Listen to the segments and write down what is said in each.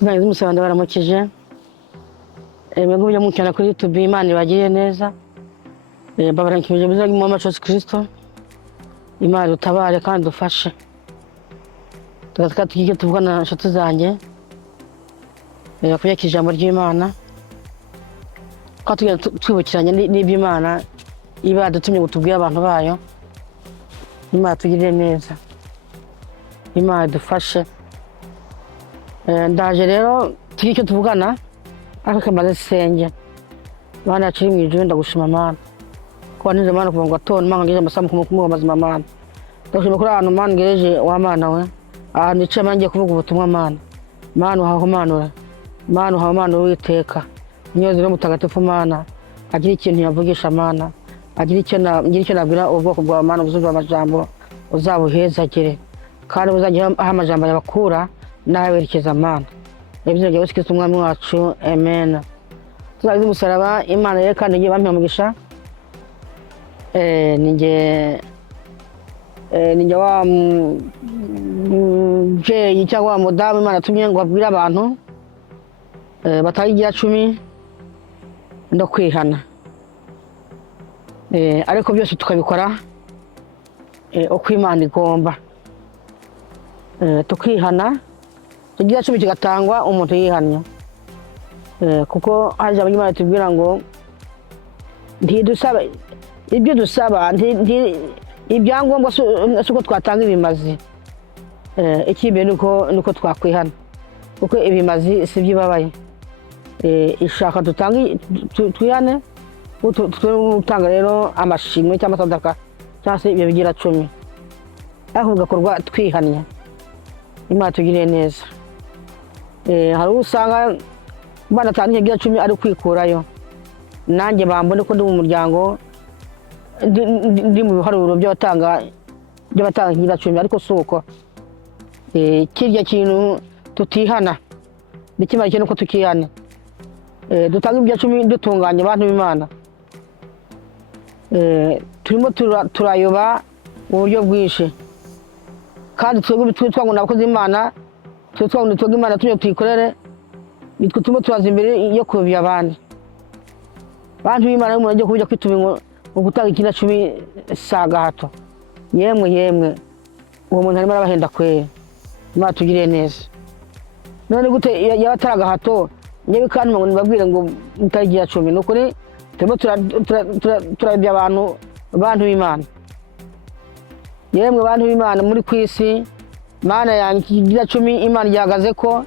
Ntagize umusaranda baramukije. Mwebwe byo mukana kuri YouTube Imana ibagiriye neza. Babarankije biza mu Yesu Kristo. Imana utabare kandi dufashe. Tugataka tukike tuvugana nshuti zanjye. Kuyaka ijambo ry'Imana. Ko tugiye twibukiranye n'iby'Imana iba dutumye gutubwira abantu bayo. Imana tugirire neza. Imana dufashe. Ndaje rero tukike tuvugana ariko kamaze senge. Bana akiri mu ijuru ndagushima Mana. Ko nije Mana kuva ngo atone Mana ngije amasamu kumukumwa amazima Mana. Ndagushima kuri ahantu Mana ngereje wa Mana we. Ahantu ice Mana ngiye kuvuga ubutumwa Mana. Mana uhaho Mana. Mana uhaho Mana witeka. Nyoze no mutagatifu Mana. Agira ikintu yavugisha Mana. Agira icyo nabwira ubwoko bwa Mana buzumva amajambo uzabuhezagire. Kandi buzagira amajambo yabakura nawerekeza Mana. Ibyo ngiye gusikiza umwami wacu. Amen. Tuzagize umusaraba Imana yerekana igihe bampa umugisha. Ninjye wa mubyeyi cyangwa wa mudamu Imana tumye ngo abwire abantu batayigira 10 ndo kwihana. Ariko byose tukabikora uko Imana igomba. Tukihana tugira 10 kigatangwa umuntu yihannye. Kuko haje abanyimana tubwira ngo ntidusaba ibyo dusaba ibyangombwa suko twatanga ibimazi. Ikibe nuko twakwihana kuko ibimazi sibyo babaye. Ishaka dutangi twihane utanga rero amashimwe cyangwa sadaka cyangwa ibyo bigira 10 aho gakorwa twihannye. Imana tugirire neza. Hari usanga bana tanye gira 10 ari kwikurayo. Nanjye bambone ko ndi mu muryango ndi mu biharuro by'abatanga gira 10 ariko suko kirya kintu tutihana bikimara cyo nuko tukihana. Dutanga ibya 10 dutunganye abantu b'Imana. Turimo turayoba mu buryo bwinshi kandi twebwe twitwango nabakoze Imana twitwango Imana tunyo tuyikorere bitwo turimo turaza imbere yo kubya abandi bantu b'Imana mu ryo kujya kwitubingo gutanga ikina 10 saga hato. Yemwe uwo muntu arimo arabahenda kwera. Imana tugirire neza. None gute yabataraga hato nyewe kandi ngo nibabwire ngo mutagira 10 nukuri turimo turabya abantu b'Imana. Yemwe bantu b'Imana muri kwisi Mana yankigira 10 Imana yagaze ko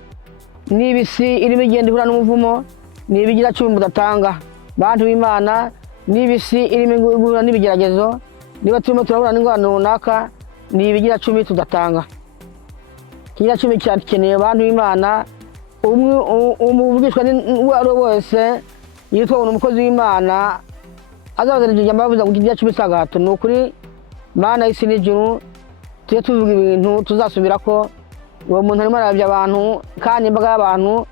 nibisi irimo igenda ihura n'umuvumo nibigira 10 mudatanga. Bantu b'Imana nibisi irimo ihura n'ibigeragezo niba turimo turahura n'ingwano runaka nibigira 10 tudatanga. Kigira 10 cyakeneye bantu b'Imana umuvugishwa n'uwari wese yitwa umukozi w'Imana azazana ijambo bavuze ngo kigira 10 sagato nukuri Mana isi n'ijuru tuye tuvuga ibintu tuzasubira ko uwo muntu arimo arabya abantu kandi imbaga y'abantu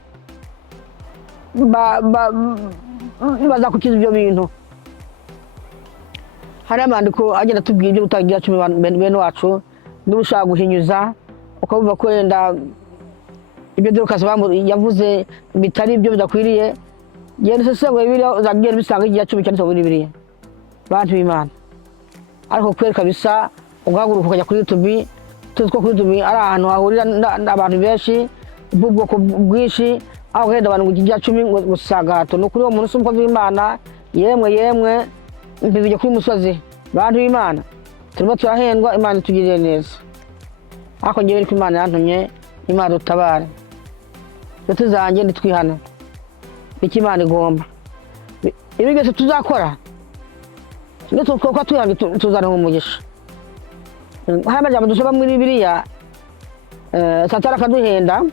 bazakukiza ibyo bintu. Hari amandiko agenda tubwira ibyo utagira 10 bene wacu n'ushaka guhinyuza ukavuga ko yenda ibyo Dorcas yavuze bitari ibyo bidakwiriye. Yenda se ngo Bibiliya uzabwira bisanga igira 10 cyane muri Bibiliya. Bantu b'Imana ariko kweri kabisa ugahaguruka ukajya kuri YouTube tuziko kuri YouTube ari ahantu hahurira n'abantu benshi bw'ubwoko bwinshi aho genda abantu kugira 10 gusaga hato no kuri uwo muntu umukozi w'Imana. Yemwe mbibije kuri musozi. Bantu b'Imana turimo turahendwa. Imana tugirire neza. Ako ngewe ko Imana yantumye Imana utabare tuzanjye nditwihana iki Imana igomba. Ibi byose tuzakora ndetse twako tuyange tuzana umugisha. Hari amajambo dusaba muri Bibiliya Satani akaduhenda.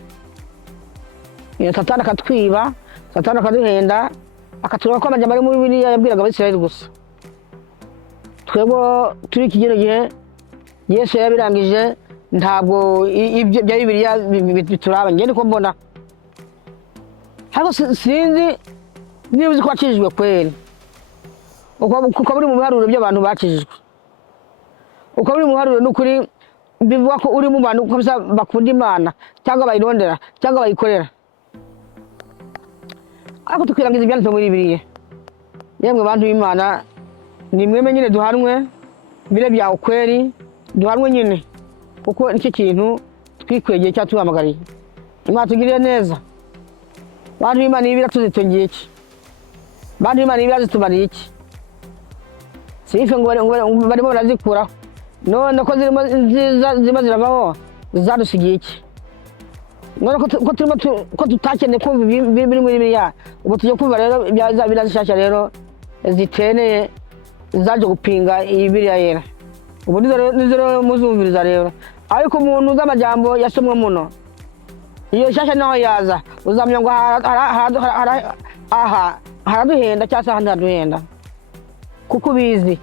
Satani akatwiba. Satani akaduhenda akatura ko amajambo ari muri Bibiliya yabwiraga Abisirayeli gusa. Twego turi kigero gihe Yesu yabirangije ntabwo ibyo bya Bibiliya bituraba ngende ko mbona. Ariko sinzi niba uzi ko akijijwe kweri. Uko buri mu biharuro by'abantu bakijijwe. Uko buri mu biharuro n'ukuri bivuga ko uri mu bantu kabisa bakunda Imana cyangwa bayirondera cyangwa bayikorera. ariko tukirangiza ibyanditse muri Bibiliya. Yemwe bantu b'Imana, ni mweme nyine duhanwe bire bya ukweli, duhanwe nyine kuko nicyo kintu twikwegeye cyangwa tuhamagariye. Imana tugirire neza. Bantu b'Imana ibi biratuzitungiye iki? Bantu b'Imana ibi birazitubariye iki? Sife ngo barimo barazikuraho. None ko zirimo ziravaho zadusigiye iki? None ko tutakeneye kumva biri muri Bibiliya, ubu tujya kumva rero birazishashya rero ziteneye zaje gupinga iyi Bibiliya yera. Ubu nizo rero muzumviriza rero. Ariko umuntu uzi amajambo yasomwe muno, iyo shashya naho yaza uzamenya ngo haraduhenda cyangwa se ahandi haduhenda, kuko ubizi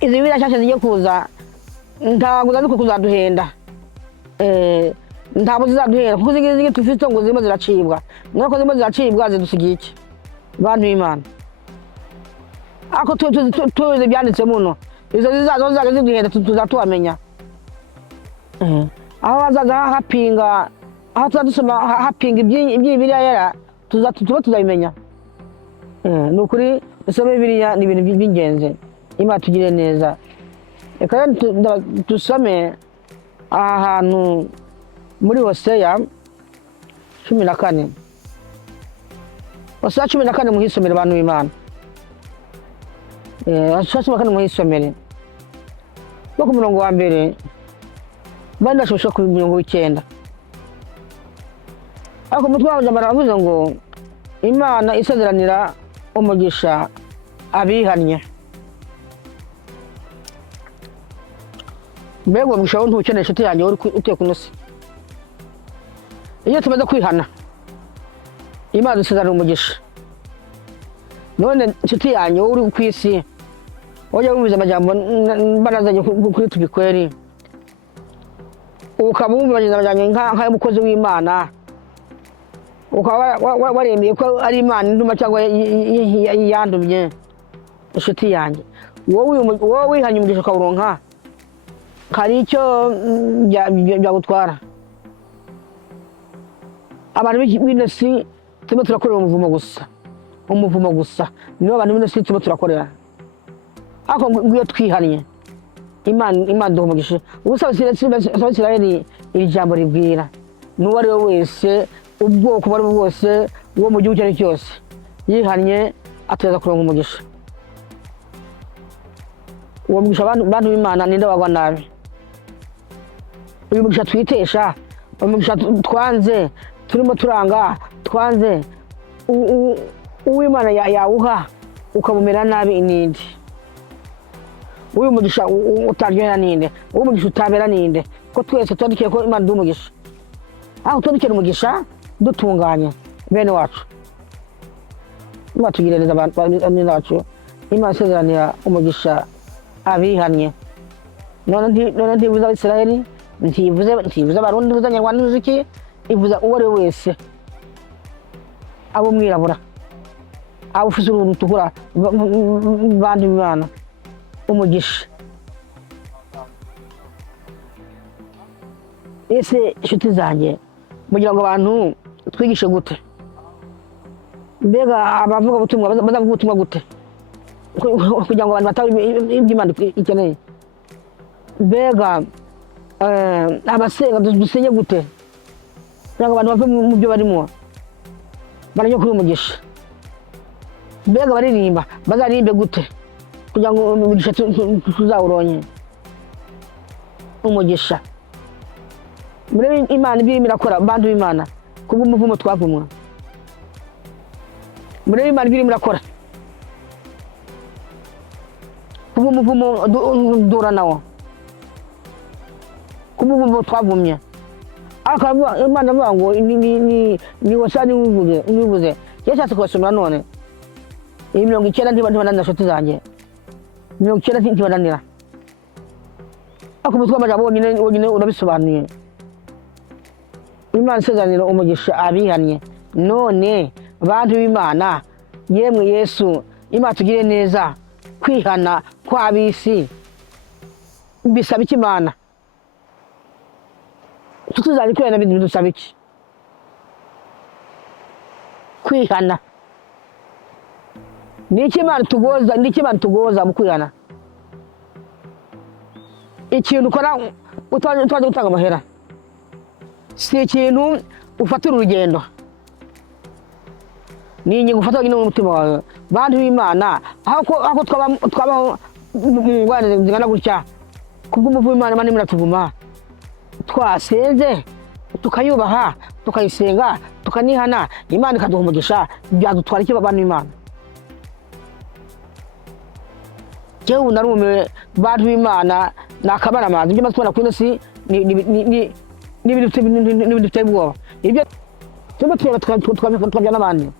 izi Bibiliya shashya zigiye kuza ntabwo zazi kuzaduhenda, ntabwo zizaduhenda kuko zigi dufite ngo zirimo ziracibwa. Nuko zirimo ziracibwa zidusigiye iki bantu b'Imana? Ako tuzi byanditse muno, izo zizaza ziduhenda tuzatuhamenya. Aho bazaza hapinga, aho tuzadusoma hapinga iby'Bibiliya yera tuba tuzabimenya. Ni ukuri dusome Bibiliya ni ibintu by'ingenzi. Imana tugire neza. Reka dusome aha hantu muri Hoseya 14. Hoseya 14 muhisomere abantu b'Imana. Hoseya 14 muhisomere. No ku murongo wa mbere bandi bashobora ku mirongo 9. Ariko umutwe wawe baravuze ngo Imana isezeranira umugisha abihannye. Mbega umugisha ntukeneye inshuti yanjye utuye ku isi. Iyo tumaze kwihana Imana isezerana umugisha. None inshuti yanjye uri ku isi wajya wumviza amajambo barazanye kuri tubikweri, ukabumva amajambo nk'umukozi w'Imana, ukaba waremeye ko ari Imana induma cyangwa yandumye. Inshuti yanjye wowe wihanye umugisha ukawuronka, hari icyo byagutwara. Abantu b'inesi turimo turakorera umuvumo gusa nibo abantu b'inesi turimo turakorera. Ariko iyo twihannye Imana duha umugisha. Ubusa Isirayeli iri jambo ribwira n'uwo ari we wese, ubwoko bari bwose wo mu gihugu cyari cyose, yihannye ateza kuronka umugisha. Uwo mugisha abantu b'Imana ninde wagwa nabi? Uyu mugisha twitesha, uyu mugisha twanze, turimo turanga, twanze, uw'Imana yawuha ukamumera nabi ninde? Uyu mugisha utaryohera ninde? Uyu mugisha utabera ninde? Ko twese twandikiye ko Imana duha umugisha. Aho twandikira umugisha dutunganye bene wacu. Imana tugirire neza abantu bacu. Imana isezeranira umugisha abihannye. None ntivuze Abisirayeli, ntivuze Abarundi, ntivuze Abanyarwanda, ntivuze iki? Ivuza uwo ari we wese, abo mwirabura, abo ufite uruhu rutukura, bantu b'Imana umugisha. Ese inshuti zanjye mugira ngo abantu twigishe gute? Mbega abavuga ubutumwa bazavuga ubutumwa gute kugira ngo abantu batabe iby'Imana ikeneye? Mbega abasenga dusenye gute kugira ngo abantu bave mu byo barimo barajya kuri umugisha? Mbega baririmba bazaririmbe gute kugira ngo umugisha tuzawuronye umugisha? Muri Imana ibirimo irakora bantu b'Imana kubw'umuvumo twavumwa. Muri Imana ibirimo irakora kubw'umuvumo dura nawo, kubw'umuvumo twavumye. Akavuga Imana avuga ngo ni wasani wivuze. Yashatse kubasomera none 90 ntibananira inshuti zanjye, 90 ntibananira. Ako umutwe w'amajambo wonyine urabisobanuye. Imana isezeranira umugisha abihannye. None bantu b'Imana, yemwe Yesu, Imana tugire neza. Kwihana kw'abisi bisaba iki Imana? Tutuzanye kwihana bidusaba iki? kwihana. Niki Imana tugoza mu kwihana? Ikintu ukora utaje gutanga amahera, si ikintu ufatira urugendo, ni ingingo ufata wenyine mu mutima wawe. Bantu b'Imana, aho twabaho mu ngwane zingana gutya kubw'umuvu w'Imana, Imana iratuvuma, twasenze tukayubaha tukayisenga tukanihana, Imana ikaduha umugisha, byadutwara iki bantu b'Imana? Jewe narume bantu b'Imana nakabara amazi ibyo matubona kuri si ni ibintu biteye ubwoba. Ibyo twabya n'abandi,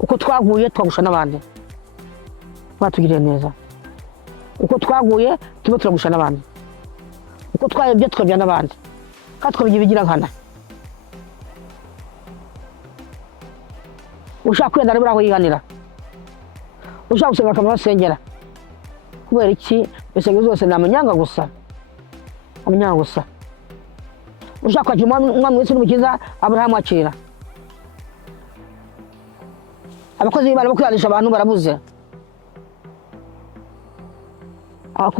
uko twaguye twagusha n'abandi, batugiriye neza. Uko twaguye turagusha n'abandi, uko twayebye twabya n'abandi, kandi twabigira bigira nkana. Ushaka kwenda arabura aho yihanira, ushaka gusenga akamara asengera. Kubera iki? Insengero zose ni amanyanga gusa, amanyanga gusa. Ushaka kwakira umwami wese n'umukiza, Aburahamu akira. Abakozi b'Imana bo kwihanisha abantu barabuze.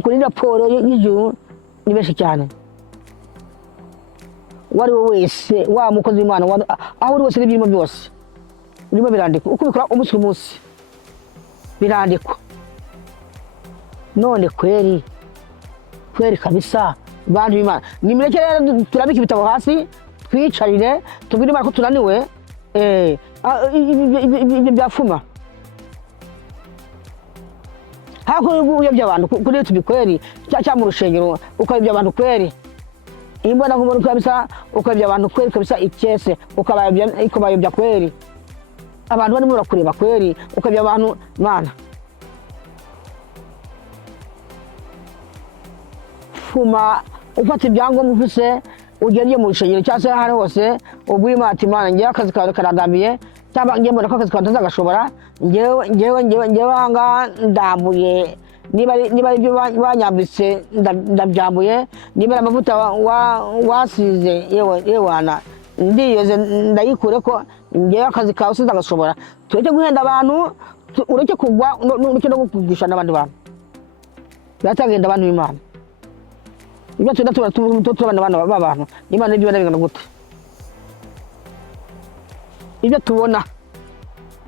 Kuri raporo y'ijuru ni benshi cyane. Wari wese wa mukozi w'Imana aho uri wese n'ibirimo byose birimo birandikwa, uko bikora umunsi ku munsi birandikwa. None kweri kabisa bantu b'Imana, nimureke rero turabika ibitabo hasi, twicarire tubwire Imana ko tunaniwe. Ibyo byafuma hako uyobya abantu kuri tubikweri cyangwa mu rushengero ukayobya abantu kweri, imbona nk'umuntu kabisa ukayobya abantu kweri kabisa, icyese ukabayobya kweri, abantu barimo barakureba kweri, ukayobya abantu. Mana fuma ufata ibyangombwa ufise ugende mu rushengero cyangwa se ahari hose ubwire Imana ati Mana ngiye akazi kawe karandambiye, cyangwa ngiye mbona ko akazi kawe ntazagashobora, ngewe ahangaha ndambuye, niba ari ibyo banyambitse ndabyambuye, niba ari amavuta wasize yewana ndiyoze ndayikure ko ngewe akazi kawe sinzagashobora. Tureke guhenda abantu, ureke kugwa, ureke no kugisha n'abandi bantu, biratagenda abantu b'Imana. Ibyo tubana abana b'abantu, Imana n'ibyo bingana gute? Ibyo tubona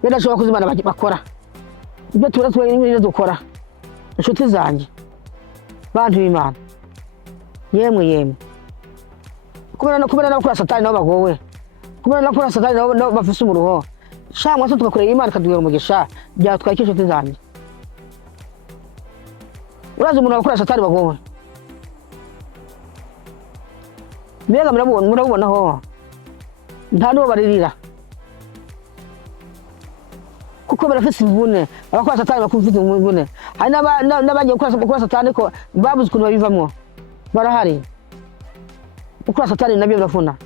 birashobora kuzimana bakora, ibyo tubona dukora. Inshuti zanjye bantu b'Imana, yemwe kubera no kuri Satani nabo bagowe, kubera no kuri Satani nabo bafise umuruho, shamwa se tugakorera Imana ikaduha umugisha, byatwaye inshuti zanjye. Urazi umuntu akora Satani bagowe, mbega murabona ho nta n'uwo baririra, kuko barafise imvune. Abakora Satani bakufite imvune, hari n'abagiye gukora Satani ko babuze ukuntu babivamo, barahari. Gukora Satani nabyo birafuna,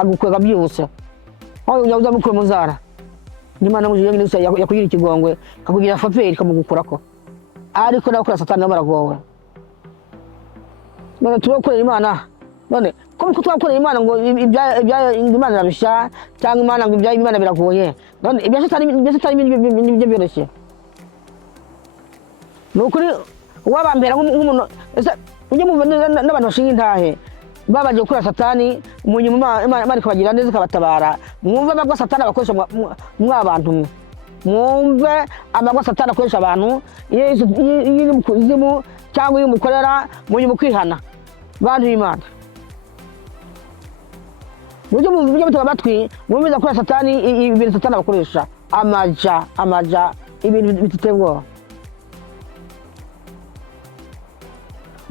agukwega byihuse, aho yabuza mukuru muzara n'Imana mujije yakugira ikigongwe, kakugira faperi kamugukurako. Ariko n'abakora Satani nabo baragowe. None turakorera Imana, none ko twakorera Imana ngo Imana irabishya, cyangwa Imana ngo Imana biragoye, none ibyo Satani nibyo byoroshye. Nukuri wabambera nk'umuntu ujye mu n'abantu bashinga intahe babaje gukora Satani, mu nyuma Imana ikabagira neza ikabatabara. Mwumve amagwa Satani abakoresha mw'abantu mwe, mwumve amagwa Satani akoresha abantu iyo mu kuzimu cyangwa iyo mukorera mu kwihana. Bantu b'Imana, mujye mutega amatwi mwumviza kuri Satani, ibintu Satani abakoresha, amaja ibintu bituteye ubwoba.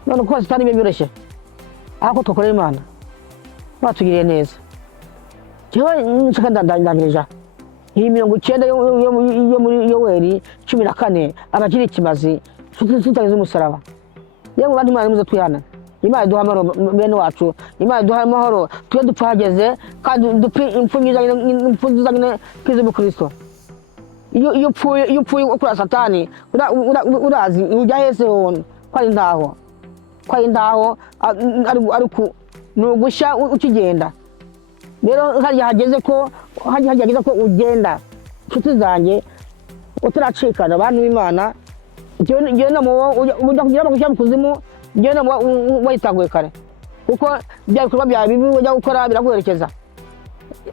None kuko Satani byoroshye, ariko twakorera Imana batugiriye neza. Jewe nshaka ndangirija iyi 90 yo muri Yoweri 14 abagira ikimazi tutagize umusaraba. Yego bantu Imana muze twihana, Imana duha amahoro bene wacu, Imana duha amahoro twe dupfageze, kandi dupfi impfuzanye kize mu Kristo. Iyo upfuye ukora Satani urazi ujya hese hone kwari ndaho ari nugusha ukigenda. Rero hajya hageze ko ugenda nshuti zanjye utaracikana abantu b'Imana. Njyewe ujya kugira bagushyira mu kuzimu, njyewe wayitaguye kare kuko bya bikorwa byawe bibi ujya gukora biraguherekeza.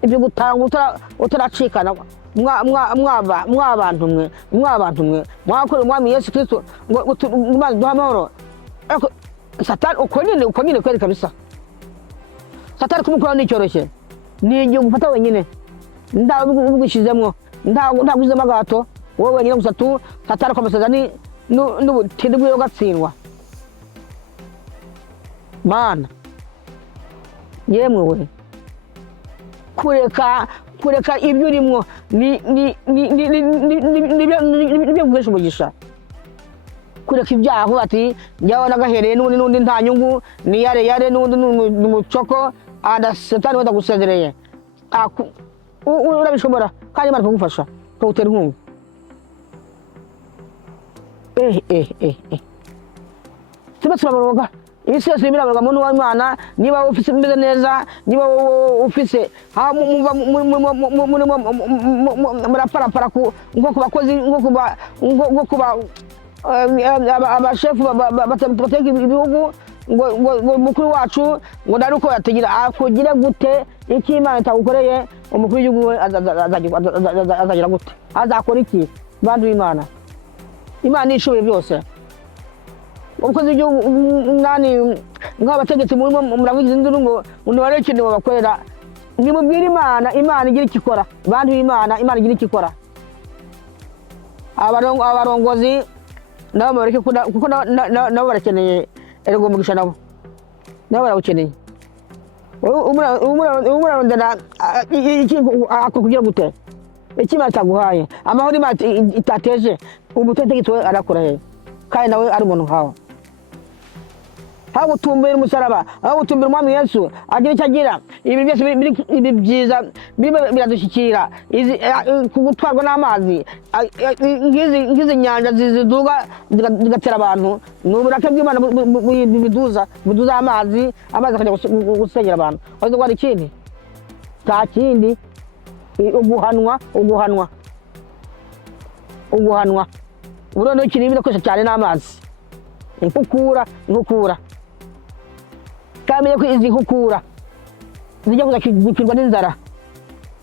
Ibyo gutanga utaracikana mwabantu mwe mwakorera umwami Yesu Kristo ngo Imana duha amahoro. Ariko Satani uko nyine kweri kabisa. Satani kumukora ni cyoroshye, ni igihe gufata wenyine ndabugishizemwo ndaguzemo agato wowe wenyine gusa tu. Satani akomeza n'ubutindi bwiwe gatsindwa. Mana yemwe we, kureka ibyo urimwo nibyo guhesha umugisha. Kureka ibyaha ati njyaho nagahereye n'undi nta nyungu, ni yare n'undi n'umucoko, Satani wenda gusezereye. Urabishobora kandi Imana kugufasha kugutera inkunga. Tuba turabaroga isi yose imirabaga muntu w'Imana. Niba ufise imeze neza, niba ufise muraparapara nko ku bakozi, nko kuba abashefu bateka ibihugu, ngo mukuru wacu ngo ndari uko yategera akugire gute, iki Imana itagukoreye umukuru w'igihugu we azagira gute? Azakora iki? Bantu b'Imana, Imana ishoboye byose. Umukozi w'igihugu nani nk'abategetsi muravugize induru ngo ntibarekene babakorera. Nimubwire Imana igira icyo ikora. Bantu b'Imana, Imana igira icyo ikora. Abarongozi nabo bareke kuko nabo barakeneye ergo umugisha, nabo barawukeneye. Umurarondera kugira gute? Iki Imana itaguhaye amahoro, Imana itateje umutegetsi we arakora he? Kandi nawe ari umuntu nkawe. Aho gutumbira umusaraba, aho gutumbira umwami Yesu agira icyo agira. Ibi byose biri byiza biradushyikira. Kugutwarwa n'amazi nk'izi nyanja ziduga zigatera abantu, ni uburake bw'Imana buduza amazi akajya gusenyera abantu. Wazi ko hari ikindi? Nta kindi. Uguhanwa uburono ikintu birakoresha cyane n'amazi. Inkukura kamenye ko izi nkukura zijya kuzakirwa n'inzara,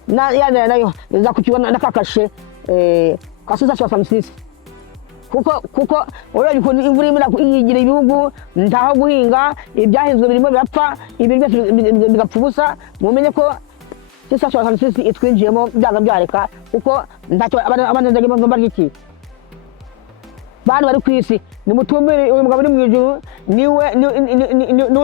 yanzara nayo izakukirwa n'akakashe kasuza Samusisi. kuko urabye ukuntu imvura irimo iyigira ibihugu ntaho guhinga, ibyahinzwe birimo birapfa, ibintu byose bigapfa ubusa. Mumenye ko Samusisi itwinjiyemo byaga byareka kuko ntacyo abanenzaga impamvu barya iki. Bantu bari ku isi, nimutumbire uyu mugabo uri mu ijuru, niwe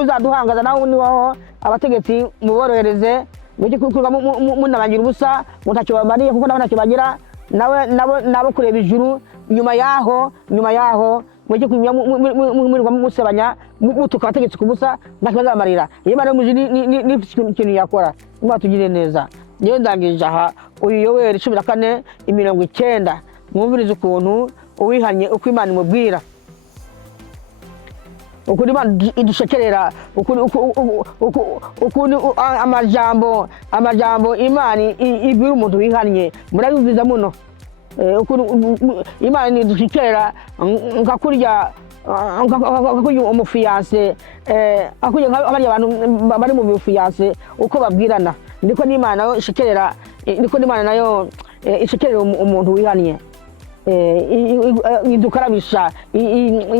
uzaduhangaza. Nawe niwaho abategetsi muborohereze, muke kukurwa munabangira ubusa, mutacyo babariye kuko nabo ntacyo bagira. Nabo kureba ijuru. Nyuma yaho muke kunywa murirwa musebanya mutuka abategetsi ku busa, ntacyo bazamarira. Iyo Imana yo mu ijuru ni ikintu yakora. Imana tugire neza. Ngewe ndangije aha uyu Yoweri 14:90. Mwumvirize ukuntu uwihanye uko Imana imubwira, ukuntu Imana idushekerera, ukuntu amajambo Imana ibwira umuntu wihanye. Murayumviza muno ukuntu Imana idushekerera nka kurya umufiyanse, akurya nk'abari abantu bari mu bufiyanse uko babwirana. Niko n'Imana nayo ishekerera, niko n'Imana nayo ishekerera umuntu wihanye. Idukarabisha,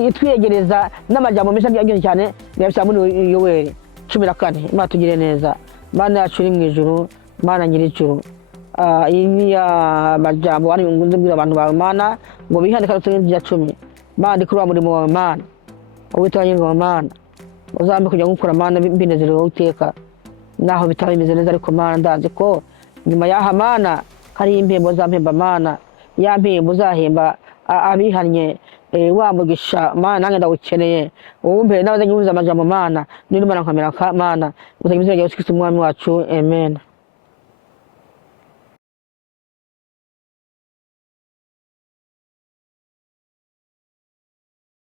itwiyegereza n'amajambo meza agiye cyane. Niyabisha muri Yoweri 14. Imana tugire neza. Mana yacu iri mu ijuru, Mana nyir'ijuru, iyi ni amajambo ari ngunze bwira abantu bawe Mana ngo bihane kandi tugira 10. Mana ndikurwa muri mu Mana, ubitanye ngo Mana uzambe kujya gukora Mana binezero uteka naho bitaba bimeze neza, ariko Mana ndazi ko nyuma yaha Mana hari impembo zampemba Mana, ya mpembo uzahemba abihanye wa mugisha Mana. Nange ndawukeneye uwumbere n'abazanye uza amajambo Mana, n'Imana nkamera Mana uzanye Yesu Kristo umwami wacu. Amen.